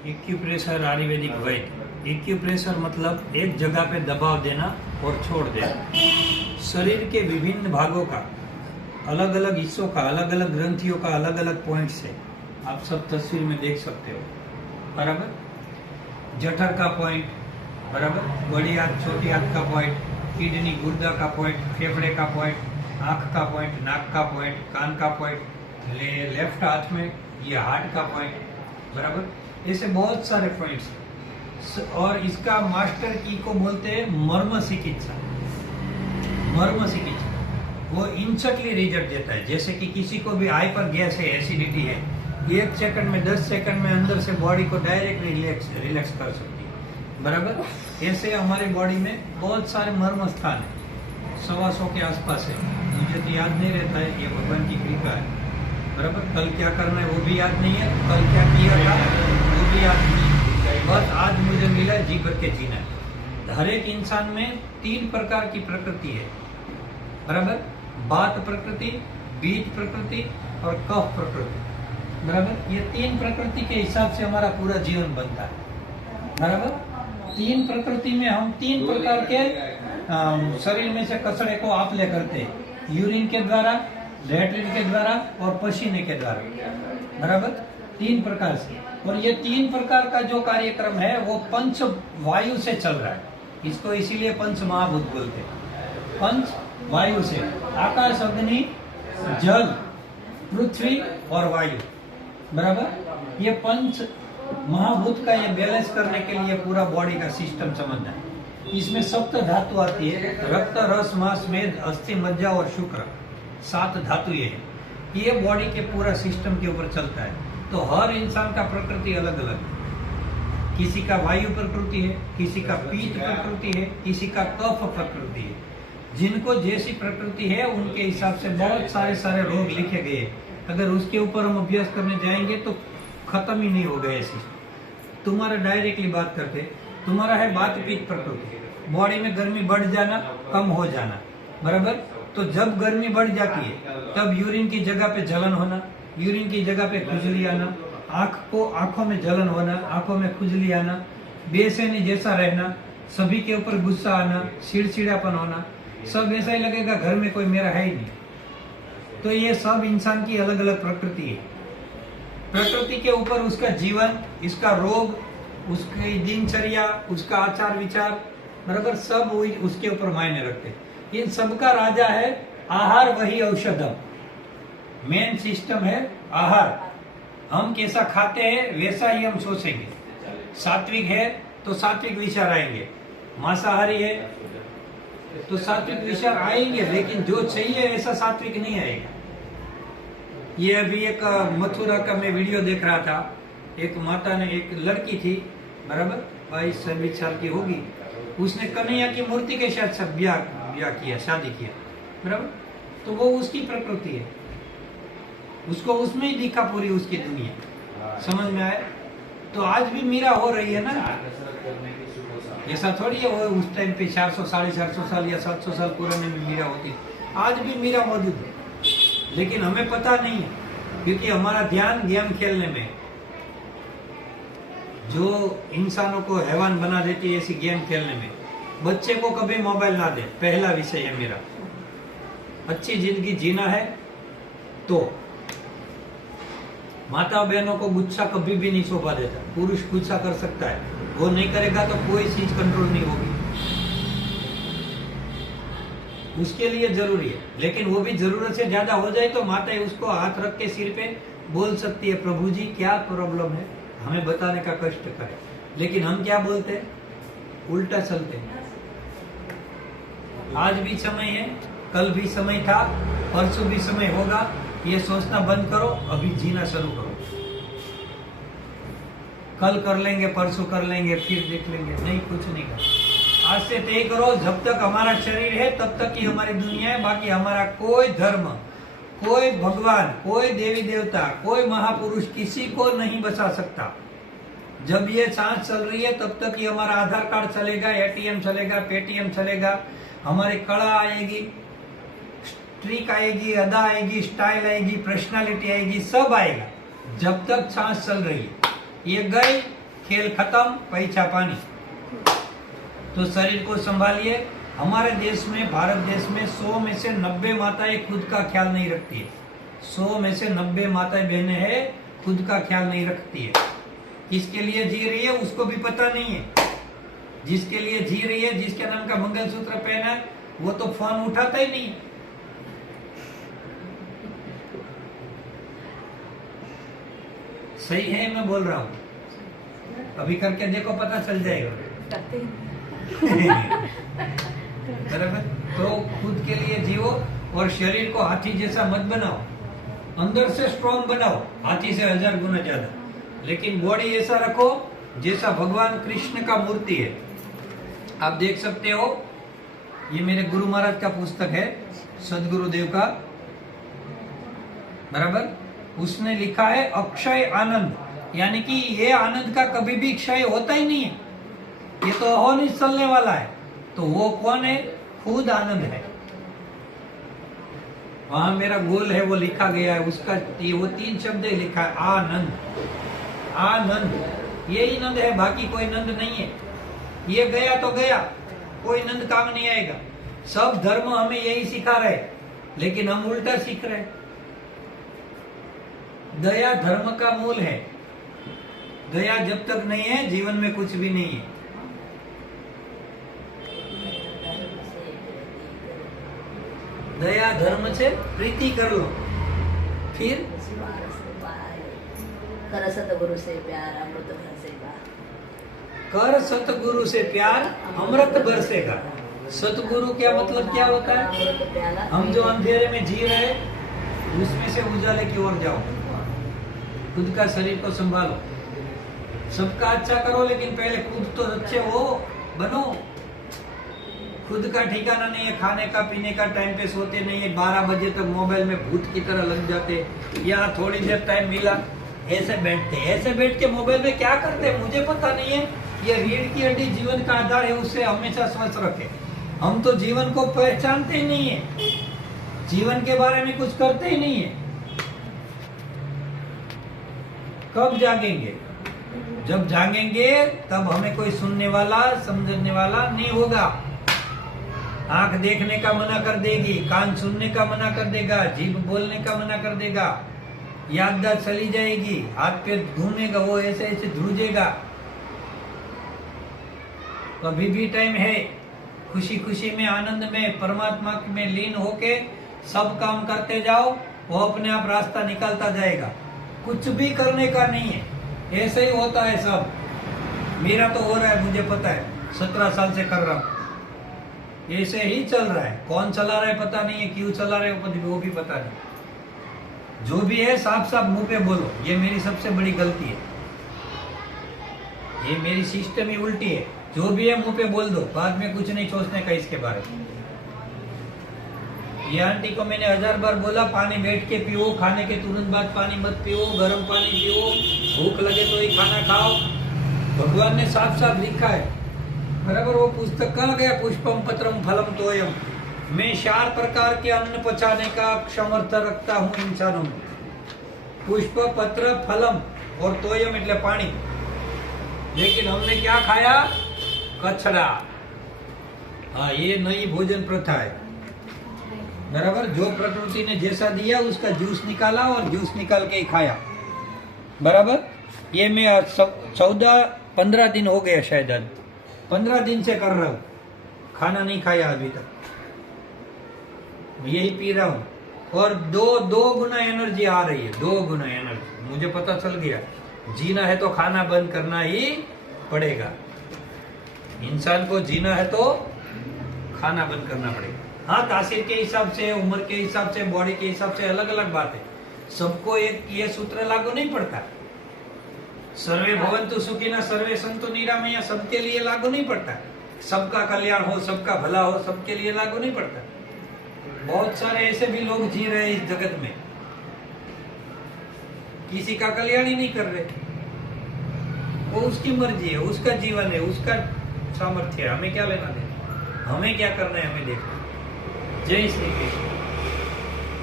Acupressure Ayurvedic वैद्य। Acupressure मतलब एक जगह पे दबाव देना और छोड़ देना। शरीर के विभिन्न भागों का, अलग अलग हिस्सों का, अलग अलग ग्रंथियों का अलग अलग पॉइंट्स है। आप सब तस्वीर में देख सकते हो, बराबर। जठर का पॉइंट, बराबर, बड़ी हाथ छोटी हाथ का पॉइंट, किडनी गुर्दा का पॉइंट, फेफड़े का पॉइंट, आंख का पॉइंट, नाक का पॉइंट, कान का पॉइंट, लेफ्ट हाथ में ये हार्ट का पॉइंट, बराबर। ऐसे बहुत सारे पॉइंट्स। और इसका मास्टर की को बोलते हैं मर्म चिकित्सा। मर्म चिकित्सा वो इंस्टेंटली रिजल्ट देता है। जैसे कि किसी को भी हाइपर पर गैस है, एसिडिटी है, 1 सेकंड में 10 सेकंड में अंदर से बॉडी को डायरेक्ट रिलैक्स कर सकती है, बराबर। ऐसे हमारे बॉडी में बहुत सारे मर्म स्थान है, 100 के आसपास है। मुझे तो याद नहीं रहता है, ये भगवान की कृपा है, बराबर। कल क्या करना है वो भी याद नहीं है, कल क्या किया था वो भी याद नहीं है, बस आज मुझे मिला जी भर के जीना है। हर एक इंसान में 3 प्रकार की प्रकृति है, बराबर। बात प्रकृति, बीज प्रकृति और कफ प्रकृति, बराबर। ये 3 प्रकृति के हिसाब से हमारा पूरा जीवन बनता है, बराबर। 3 प्रकृति में हम 3 प्रकार के शरीर में से कचरे को आपले करते हैं, यूरिन के द्वारा, लैट्रिन के द्वारा और पसीने के द्वारा, बराबर। 3 प्रकार से। और ये 3 प्रकार का जो कार्यक्रम है वो पंच वायु से चल रहा है। इसको इसीलिए पंच महाभूत बोलते हैं। पंच वायु से, आकाश, अग्नि, जल, पृथ्वी और वायु, बराबर। ये पंच महाभूत का ये बैलेंस करने के लिए पूरा बॉडी का सिस्टम समझना है। इसमें सप्त धातु आती है, रक्त, रस, मांस, मेद, अस्थि, मज्जा और शुक्र, 7 धातु ये है। ये बॉडी के पूरा सिस्टम के ऊपर चलता है। तो हर इंसान का प्रकृति अलग अलग है। किसी का वायु प्रकृति है, किसी का पीत प्रकृति है, किसी का कफ प्रकृति है। जिनको जैसी प्रकृति है उनके हिसाब से बहुत सारे रोग लिखे गए। अगर उसके ऊपर हम अभ्यास करने जाएंगे तो खत्म ही नहीं होगा। ऐसी तुम्हारा डायरेक्टली बात करते, तुम्हारा है बात पित्त प्रकृति, बॉडी में गर्मी बढ़ जाना, कम हो जाना, बराबर। तो जब गर्मी बढ़ जाती है तब यूरिन की जगह पे जलन होना, यूरिन की जगह पे खुजली आना, आंखों में जलन होना, आंखों में खुजली आना, बेचैनी जैसा रहना, सभी के ऊपर गुस्सा आना, चिड़चिड़ापन होना, सब ऐसा ही लगेगा घर में कोई मेरा है ही नहीं। तो ये सब इंसान की अलग अलग प्रकृति है। प्रकृति के ऊपर उसका जीवन, इसका रोग, उसकी दिनचर्या, उसका आचार विचार, बराबर, सब उसके ऊपर मायने रखते हैं। इन सबका राजा है आहार, वही औषधम। मेन सिस्टम है आहार। हम कैसा खाते हैं वैसा ही हम सोचेंगे। सात्विक है तो सात्विक विचार आएंगे, मांसाहारी है तो सात्विक विचार आएंगे, लेकिन जो चाहिए ऐसा सात्विक नहीं आएगा। ये अभी एक मथुरा का मैं वीडियो देख रहा था। एक माता ने, एक लड़की थी, बराबर, 22-26 साल की होगी, उसने कन्हैया की मूर्ति के साथ सब ब्याह किया, शादी किया, बराबर। तो वो उसकी प्रकृति है, उसको उसमें ही दिखा पूरी उसकी दुनिया, समझ में आया। तो आज भी मीरा हो रही है ना, ऐसा थोड़ी है वो उस टाइम पे 400, 450 साल या 700 साल पुराने में मीरा होती, आज भी मीरा मौजूद है, लेकिन हमें पता नहीं है क्योंकि हमारा ध्यान गेम खेलने में, जो इंसानों को हैवान बना देती है ऐसी गेम खेलने में। बच्चे को कभी मोबाइल ना दे, पहला विषय है मेरा। अच्छी जिंदगी जीना है तो माता बहनों को गुस्सा कभी भी नहीं सौंपा देता। पुरुष गुस्सा कर सकता है, वो नहीं करेगा तो कोई चीज कंट्रोल नहीं होगी, उसके लिए जरूरी है। लेकिन वो भी जरूरत से ज्यादा हो जाए तो माता उसको हाथ रख के सिर पे बोल सकती है, प्रभु जी क्या प्रॉब्लम है, हमें बताने का कष्ट करे। लेकिन हम क्या बोलते हैं, उल्टा चलते हैं। आज भी समय है, कल भी समय था, परसों भी समय होगा, ये सोचना बंद करो, अभी जीना शुरू करो। कल कर लेंगे, परसों कर लेंगे, फिर देख लेंगे, नहीं, कुछ नहीं कर। आज से तय करो, जब तक हमारा शरीर है तब तक ही हमारी दुनिया है। बाकी हमारा कोई धर्म, कोई भगवान, कोई देवी देवता, कोई महापुरुष किसी को नहीं बचा सकता। जब ये सांस चल रही है तब तक ही हमारा आधार कार्ड चलेगा, एटीएम चलेगा, पेटीएम चलेगा, हमारी कला आएगी, ट्रिक आएगी, अदा आएगी, स्टाइल आएगी, पर्सनालिटी आएगी, सब आएगा जब तक सांस चल रही है। ये गई खेल खत्म, पैसा पानी। तो शरीर को संभालिए। हमारे देश में, भारत देश में 100 में से 90 माताएं खुद का ख्याल नहीं रखती है। 100 में से 90 माताएं बहनें हैं खुद का ख्याल नहीं रखती है। किसके लिए जी रही है उसको भी पता नहीं है। जिसके लिए जी रही है, जिसके नाम का मंगलसूत्र पहना है, वो तो फोन उठाता ही नहीं। सही है मैं बोल रहा हूँ? अभी करके देखो, पता चल जाएगा। बराबर। तो खुद के लिए जियो और शरीर को हाथी जैसा मत बनाओ, अंदर से स्ट्रॉन्ग बनाओ, हाथी से 1000 गुना ज्यादा। लेकिन बॉडी ऐसा रखो जैसा भगवान कृष्ण का मूर्ति है। आप देख सकते हो, ये मेरे गुरु महाराज का पुस्तक है, सदगुरुदेव का, बराबर। उसने लिखा है अक्षय आनंद, यानी कि ये आनंद का कभी भी क्षय होता ही नहीं है, ये तो हो नहीं चलने वाला है। तो वो कौन है? खुद आनंद है। वहां मेरा गोल है वो लिखा गया है, उसका वो 3 शब्द लिखा है, आनंद। आनंद यही नंद है, बाकी कोई नंद नहीं है। ये गया तो गया, कोई नंद काम नहीं आएगा। सब धर्म हमें यही सिखा रहे, लेकिन हम उल्टा सीख रहे। दया धर्म का मूल है। दया जब तक नहीं है जीवन में कुछ भी नहीं है। दया धर्म से प्रीति कर लो, फिर कर सतगुरु से प्यार अमृत बरसेगा। कर सतगुरु से प्यार अमृत बरसेगा। सतगुरु क्या मतलब क्या होता है? हम जो अंधेरे में जी रहे उसमें से उजाले की ओर जाओ। खुद का शरीर को संभालो, सबका अच्छा करो, लेकिन पहले खुद तो अच्छे हो, बनो। खुद का ठिकाना नहीं है, खाने का पीने का टाइम पे सोते नहीं है, 12 बजे तक मोबाइल में भूत की तरह लग जाते। यहाँ थोड़ी देर टाइम मिला ऐसे बैठते, ऐसे बैठ के मोबाइल में क्या करते मुझे पता नहीं है। ये रीढ़ की हड्डी जीवन का आधार है, उससे हमेशा स्वस्थ रखे। हम तो जीवन को पहचानते ही नहीं है, जीवन के बारे में कुछ करते ही नहीं है। कब जागेंगे? जब जागेंगे तब हमें कोई सुनने वाला, समझने वाला नहीं होगा। आंख देखने का मना कर देगी, कान सुनने का मना कर देगा, जीभ बोलने का मना कर देगा, याददाश्त चली जाएगी, हाथ पैर घूमेगा, वो ऐसे ऐसे ध्रुजेगा। तो अभी भी टाइम है, खुशी खुशी में, आनंद में, परमात्मा में लीन होके सब काम करते जाओ, वो अपने आप रास्ता निकलता जाएगा। कुछ भी करने का नहीं है, ऐसे ही होता है सब। मेरा तो हो रहा है, मुझे पता है, 17 साल से कर रहा हूँ, ऐसे ही चल रहा है। कौन चला रहा है पता नहीं है, क्यों चला रहे हो वो भी पता नहीं। जो भी है साफ साफ मुंह पे बोलो, ये मेरी सबसे बड़ी गलती है, ये मेरी सिस्टम ही उल्टी है। जो भी है मुंह पे बोल दो, बाद में कुछ नहीं सोचने का इसके बारे में। ये आंटी को मैंने 1000 बार बोला, पानी बैठ के पियो, खाने के तुरंत बाद पानी मत पियो, गर्म पानी पियो, भूख लगे तो ही खाना खाओ। भगवान ने साफ साफ लिखा है, बराबर। वो पुस्तक कहाँ गया? पुष्पम पत्रम फलम तोयम। मैं 4 प्रकार के अन्न पचाने का क्षमता रखता हूँ इंसानों में। पुष्प, पत्र, फलम और तोयम એટલે पानी। लेकिन हमने क्या खाया? कचरा। हाँ, ये नई भोजन प्रथा है, बराबर। जो प्रकृति ने जैसा दिया उसका जूस निकाला और जूस निकाल के ही खाया, बराबर। ये मैं 14-15 दिन हो गया, शायद आज 15 दिन से कर रहा हूँ, खाना नहीं खाया अभी तक, यही पी रहा हूँ। और दो गुना एनर्जी आ रही है, 2 गुना एनर्जी। मुझे पता चल गया, जीना है तो खाना बंद करना ही पड़ेगा। इंसान को जीना है तो खाना बंद करना पड़ेगा। हाँ, तासीर के हिसाब से, उम्र के हिसाब से, बॉडी के हिसाब से अलग अलग बात है। सबको एक ये सूत्र लागू नहीं पड़ता। सर्वे भवन्तु सुखिनः सर्वे सन्तु निरामया सबके लिए लागू नहीं पड़ता। सबका कल्याण हो, सबका भला हो, सबके लिए लागू नहीं पड़ता। बहुत सारे ऐसे भी लोग जी रहे हैं इस जगत में, किसी का कल्याण ही नहीं कर रहे। वो उसकी मर्जी है, उसका जीवन है, उसका सामर्थ्य है, हमें क्या लेना देना, हमें क्या करना है, हमें देखना। जय श्री कृष्ण।